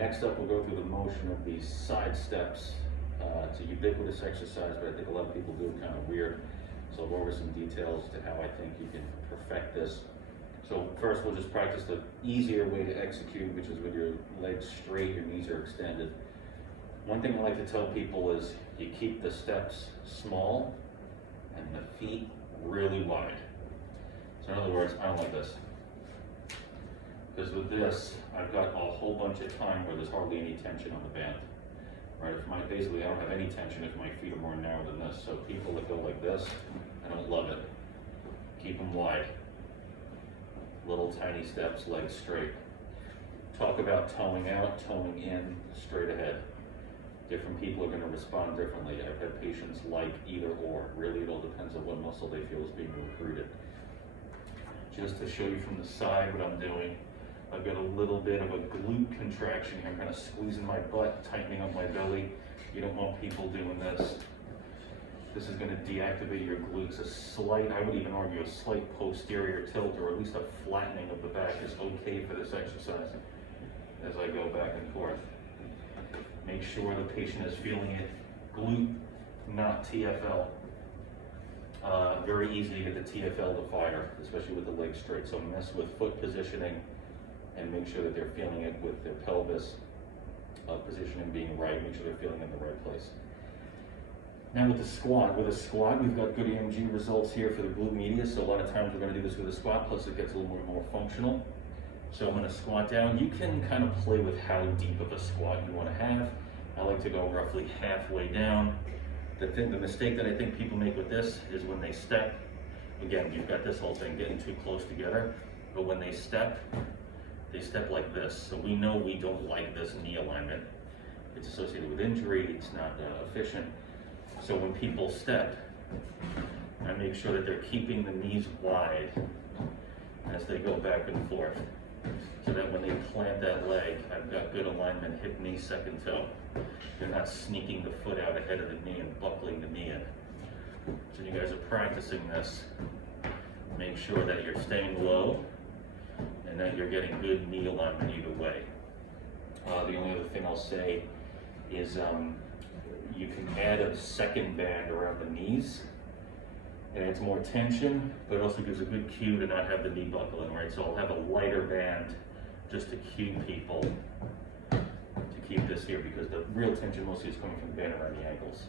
next up we'll go through the motion of these side steps. It's a ubiquitous exercise, but I think a lot of people do it kind of weird. So I'll go over some details to how I think you can perfect this. So first we'll just practice the easier way to execute, which is with your legs straight, your knees are extended. One thing I like to tell people is you keep the steps small and the feet really wide. So in other words, I don't like this. Because with this, I've got a whole bunch of time where there's hardly any tension on the band. Right? Basically, I don't have any tension if my feet are more narrow than this. So people that go like this, I don't love it. Keep them wide. Little tiny steps, legs straight. Talk about toeing out, toeing in, straight ahead. Different people are going to respond differently. I've had patients like either or. Really, it all depends on what muscle they feel is being recruited. Just to show you from the side what I'm doing, I've got a little bit of a glute contraction here. I'm kind of squeezing my butt, tightening up my belly. You don't want people doing this. This is going to deactivate your glutes. A slight, I would even argue, a slight posterior tilt, or at least a flattening of the back is okay for this exercise as I go back and forth. Make sure the patient is feeling it glute, not TFL. Very easy to get the TFL to fire, especially with the legs straight. So mess with foot positioning and make sure that they're feeling it with their pelvis positioning being right. Make sure they're feeling it in the right place. Now with a squat, we've got good EMG results here for the glute medius. So a lot of times we're going to do this with a squat, plus it gets a little more functional. So I'm going to squat down. You can kind of play with how deep of a squat you want to have. I like to go roughly halfway down. The mistake that I think people make with this is when they step. Again, you've got this whole thing getting too close together, but when they step like this. So we know we don't like this knee alignment. It's associated with injury, it's not efficient. So when people step, I make sure that they're keeping the knees wide as they go back and forth, so that when they plant that leg, I've got good alignment, hip, knee, second toe. They're not sneaking the foot out ahead of the knee and buckling the knee in. So you guys are practicing this. Make sure that you're staying low and that you're getting good knee alignment either way. The only other thing I'll say is you can add a second band around the knees. It adds more tension, but it also gives a good cue to not have the knee buckling, right? So I'll have a lighter band just to cue people to keep this here, because the real tension mostly is coming from the band around the ankles.